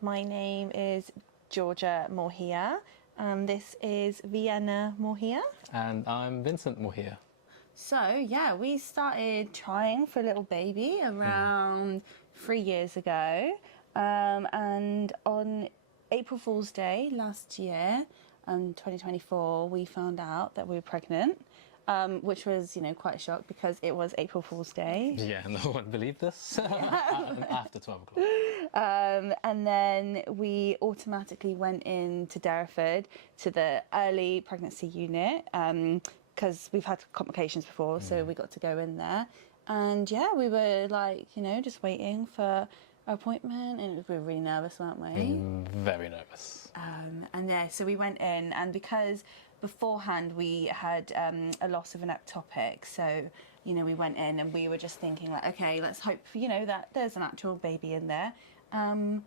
My name is Georgia Mohia. This is Vienna Mohia. And I'm Vincent Mohia. So, yeah, we started trying for a little baby around 3 years ago. And on April Fool's Day last year, 2024, we found out that we were pregnant. Which was, quite a shock because it was April Fool's Day. Yeah, no one believed this after 12 o'clock. And then we automatically went into Derriford to the early pregnancy unit because we've had complications before, so we got to go in there. And yeah, we were like, just waiting for our appointment, and we were really nervous, weren't we? Very nervous. And yeah, so we went in, and because beforehand we had a loss of an ectopic, so we went in and we were just thinking like, okay, let's hope that there's an actual baby in there, and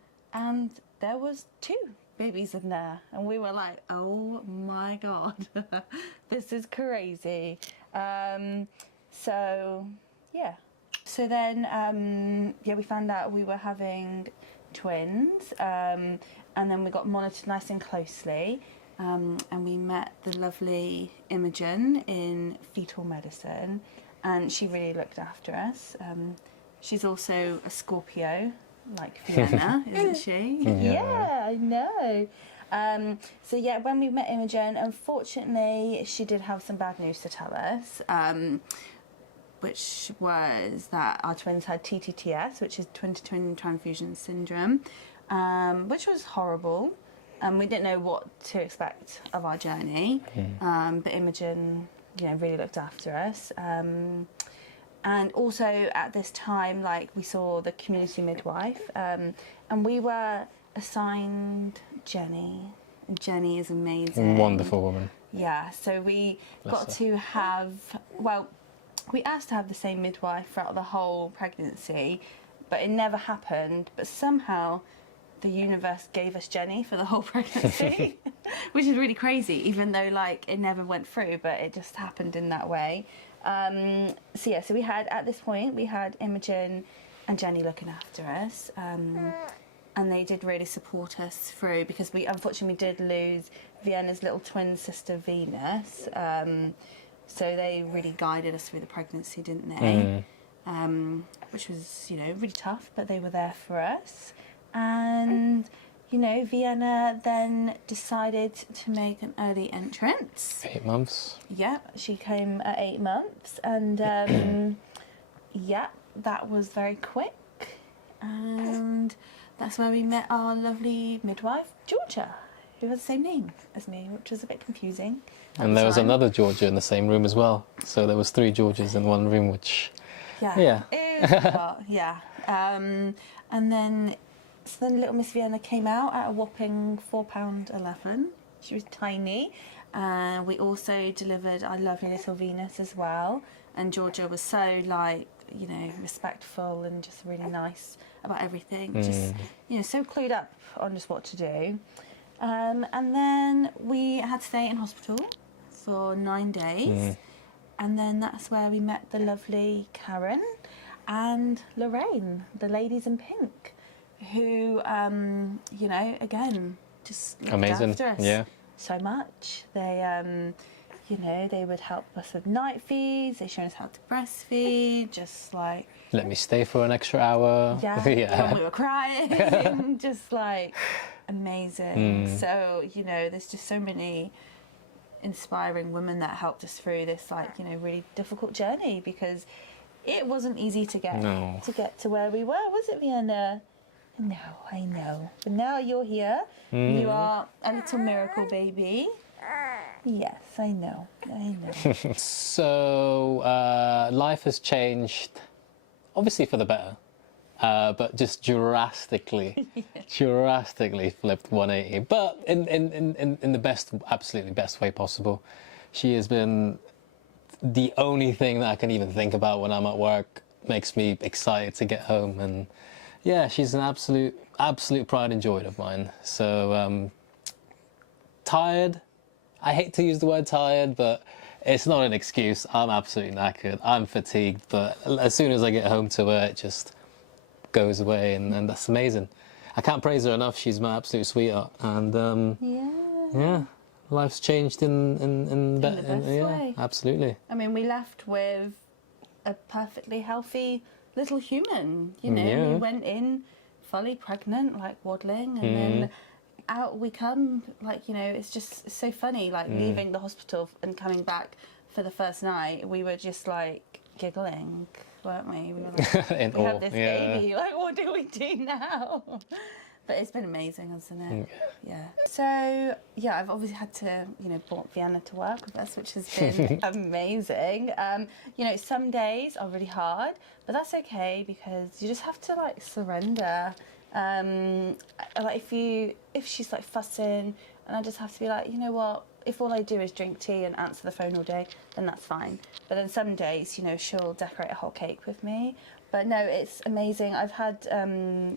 there was 2 babies in there, and we were like, oh my god, this is crazy. So then we found out we were having twins, and then we got monitored nice and closely. And we met the lovely Imogen in fetal medicine, and she really looked after us. She's also a Scorpio, like Vienna, isn't she? Yeah, I know. So yeah, when we met Imogen, unfortunately, she did have some bad news to tell us, which was that our twins had TTTS, which is twin-to-twin transfusion syndrome, which was horrible. We didn't know what to expect of our journey, but Imogen, really looked after us. And also at this time, we saw the community midwife, and we were assigned Jenny. And Jenny is amazing. Wonderful woman. Yeah, so we got to have, we asked to have the same midwife throughout the whole pregnancy, but it never happened. But somehow the universe gave us Jenny for the whole pregnancy, which is really crazy, even though it never went through, but it just happened in that way. So we had, at this point, we had Imogen and Jenny looking after us, and they did really support us through, because we unfortunately did lose Vienna's little twin sister Venus, so they really guided us through the pregnancy, didn't they? Which was, really tough, but they were there for us. And, Vienna then decided to make an early entrance. 8 months. Yeah, she came at 8 months, and that was very quick. And that's where we met our lovely midwife, Georgia, who has the same name as me, which was a bit confusing. And there was another Georgia in the same room as well. So there was 3 Georgias in one room, which... Yeah. It was a lot, yeah. And then... So then little Miss Vienna came out at a whopping £4.11. She was tiny. We also delivered our lovely little Venus as well. And Georgia was so respectful and just really nice about everything. Just, so clued up on just what to do. And then we had to stay in hospital for 9 days. And then that's where we met the lovely Karen and Lorraine, the ladies in pink, who, again, just looked amazing after us so much. They, they would help us with night feeds. They showed us how to breastfeed, just let me stay for an extra hour. Yeah. When we were crying, just amazing. So, there's just so many inspiring women that helped us through this, really difficult journey, because it wasn't easy to get to where we were, was it, Vienna? No, I know. But now you're here. You are a little miracle baby. Yes, I know. So, life has changed, obviously for the better, but just drastically flipped 180. But in the best, absolutely best way possible. She has been the only thing that I can even think about when I'm at work. Makes me excited to get home, and yeah, she's an absolute pride and joy of mine. So, tired. I hate to use the word tired, but it's not an excuse. I'm absolutely knackered. I'm fatigued, but as soon as I get home to her, it just goes away, and that's amazing. I can't praise her enough. She's my absolute sweetheart, and yeah, life's changed in the best way. Absolutely. I mean, we left with a perfectly healthy little human. You know, we went in fully pregnant, like waddling, and then out we come. Like, you know, it's just so funny. Like leaving the hospital and coming back for the first night, we were just like giggling, weren't we? We were like, we have this baby. Like, what do we do now? But it's been amazing, hasn't it? Yeah. So, yeah, I've obviously had to, you know, brought Vienna to work with us, which has been amazing. You know, some days are really hard, but that's okay because you just have to, like, surrender. Like, if she's, like, fussing, and I just have to be like, you know what, if all I do is drink tea and answer the phone all day, then that's fine. But then some days, you know, she'll decorate a whole cake with me. But no, it's amazing. I've had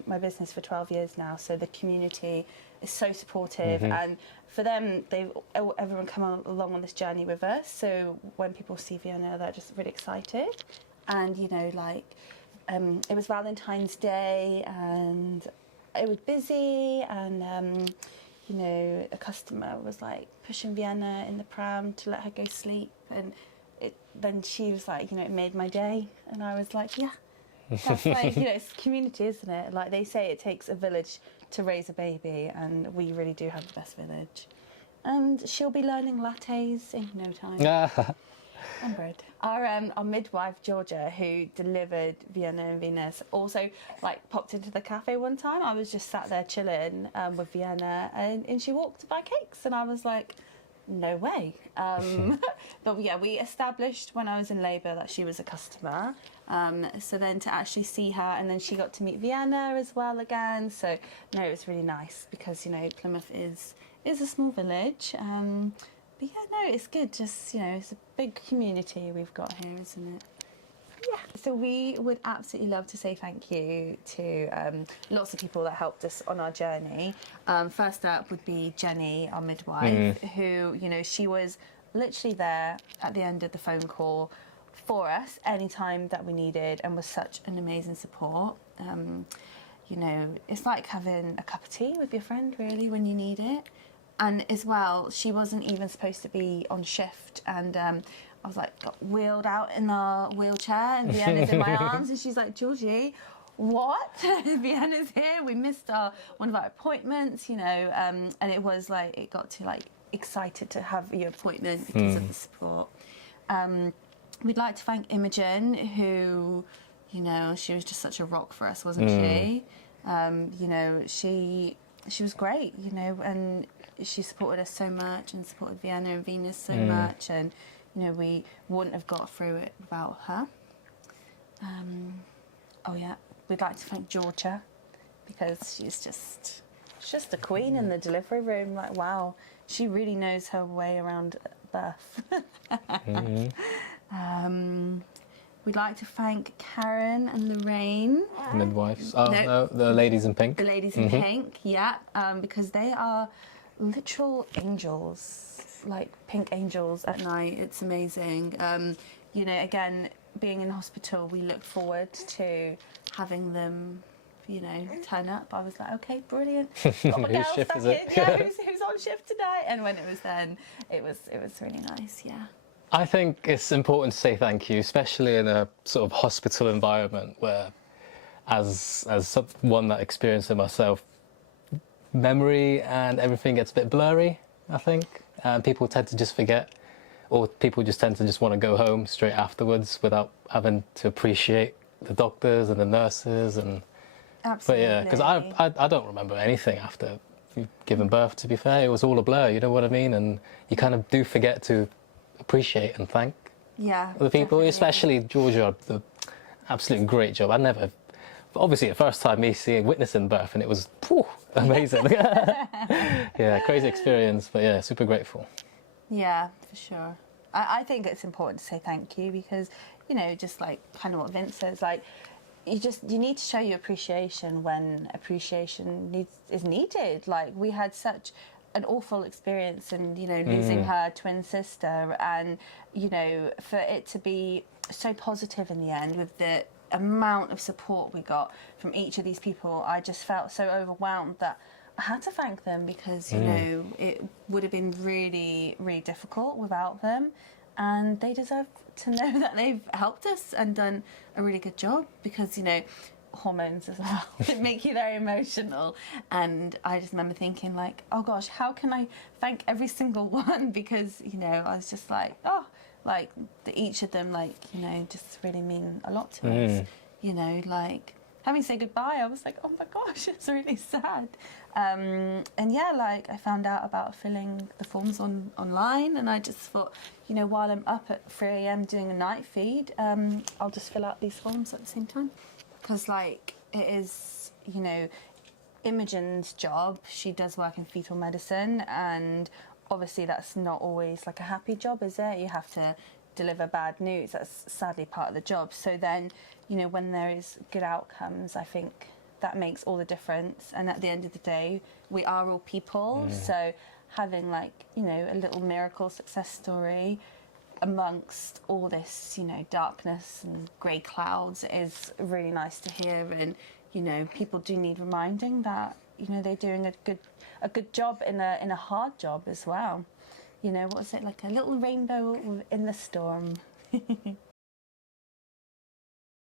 my business for 12 years now, so the community is so supportive. And for them, everyone come along on this journey with us. So when people see Vienna, they're just really excited. And, you know, like, it was Valentine's Day, and it was busy, and, you know, a customer was, like, pushing Vienna in the pram to let her go sleep. And then she was like, you know, it made my day. And I was like, yeah. That's like, you know, it's community, isn't it? Like they say, it takes a village to raise a baby, and we really do have the best village. And she'll be learning lattes in no time. And bread. Our midwife, Georgia, who delivered Vienna and Venus, also like popped into the cafe one time. I was just sat there chilling with Vienna, and she walked to buy cakes, and I was like, no way. But yeah, we established when I was in labour that she was a customer. So then to actually see her, and then she got to meet Vienna as well again. So no, it was really nice because, you know, Plymouth is a small village. But yeah, no, it's good. Just, you know, it's a big community we've got here, isn't it? Yeah. So we would absolutely love to say thank you to lots of people that helped us on our journey. First up would be Jenny, our midwife, who, you know, she was literally there at the end of the phone call for us anytime that we needed, and was such an amazing support. You know, it's like having a cup of tea with your friend, really, when you need it. And as well, she wasn't even supposed to be on shift, and I was like, got wheeled out in the wheelchair, and Vienna's in my arms, and she's like, Georgie, what? Vienna's here. We missed one of our appointments, you know, and it was like, it got to like excited to have your appointment because of the support. We'd like to thank Imogen, who, you know, she was just such a rock for us, wasn't she? You know, she was great, you know, and she supported us so much, and supported Vienna and Venus so much, and, you know, we wouldn't have got through it without her. Oh yeah, we'd like to thank Georgia, because she's just a queen in the delivery room. Like, wow, she really knows her way around birth. We'd like to thank Karen and Lorraine. Midwives. Oh, no, the ladies in pink. The ladies in pink, yeah, because they are literal angels, like pink angels at night. It's amazing. You know, again, being in hospital, we look forward to having them, you know, turn up. I was like, okay, brilliant. Got my girl stuck in. Yeah, who's on shift tonight? And when it was then, it was really nice. Yeah. I think it's important to say thank you, especially in a sort of hospital environment where, as one that experienced it myself, memory and everything gets a bit blurry, I think, and people tend to just forget, or people just tend to just want to go home straight afterwards without having to appreciate the doctors and the nurses. And Absolutely. But yeah, because I don't remember anything after giving birth, to be fair. It was all a blur, you know what I mean? And you kind of do forget to appreciate and thank the people, definitely. Especially Georgia, the absolute great job. Obviously the first time witnessing birth, and it was amazing. Yeah, crazy experience, but yeah, super grateful. Yeah, for sure. I think it's important to say thank you because, you know, just like kind of what Vince says, like, you need to show your appreciation when appreciation is needed. Like, we had such an awful experience, and, you know, losing her twin sister, and, you know, for it to be so positive in the end with the amount of support we got from each of these people, I just felt so overwhelmed that I had to thank them, because you know it would have been really, really difficult without them, and they deserve to know that they've helped us and done a really good job, because you know, hormones as well it make you very emotional, and I just remember thinking like, oh gosh, how can I thank every single one, because you know, I was just like, oh, like each of them, like, you know, just really mean a lot to us, you know, like having to say goodbye, I was like, oh my gosh, it's really sad. And yeah, like I found out about filling the forms online, and I just thought, you know, while I'm up at 3 a.m. doing a night feed, I'll just fill out these forms at the same time. Because like it is, you know, Imogen's job, she does work in fetal medicine, and obviously that's not always like a happy job, is it? You have to deliver bad news. That's sadly part of the job. So then, you know, when there is good outcomes, I think that makes all the difference. And at the end of the day, we are all people. So having like, you know, a little miracle success story amongst all this, you know, darkness and grey clouds is really nice to hear. And, you know, people do need reminding that, you know, they're doing a good job in a hard job as well. You know, what was it, like a little rainbow in the storm?